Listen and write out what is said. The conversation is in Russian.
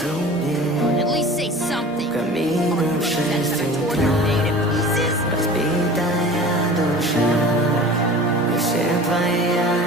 At least say something. В 6 утра, разбитая душа, и все твои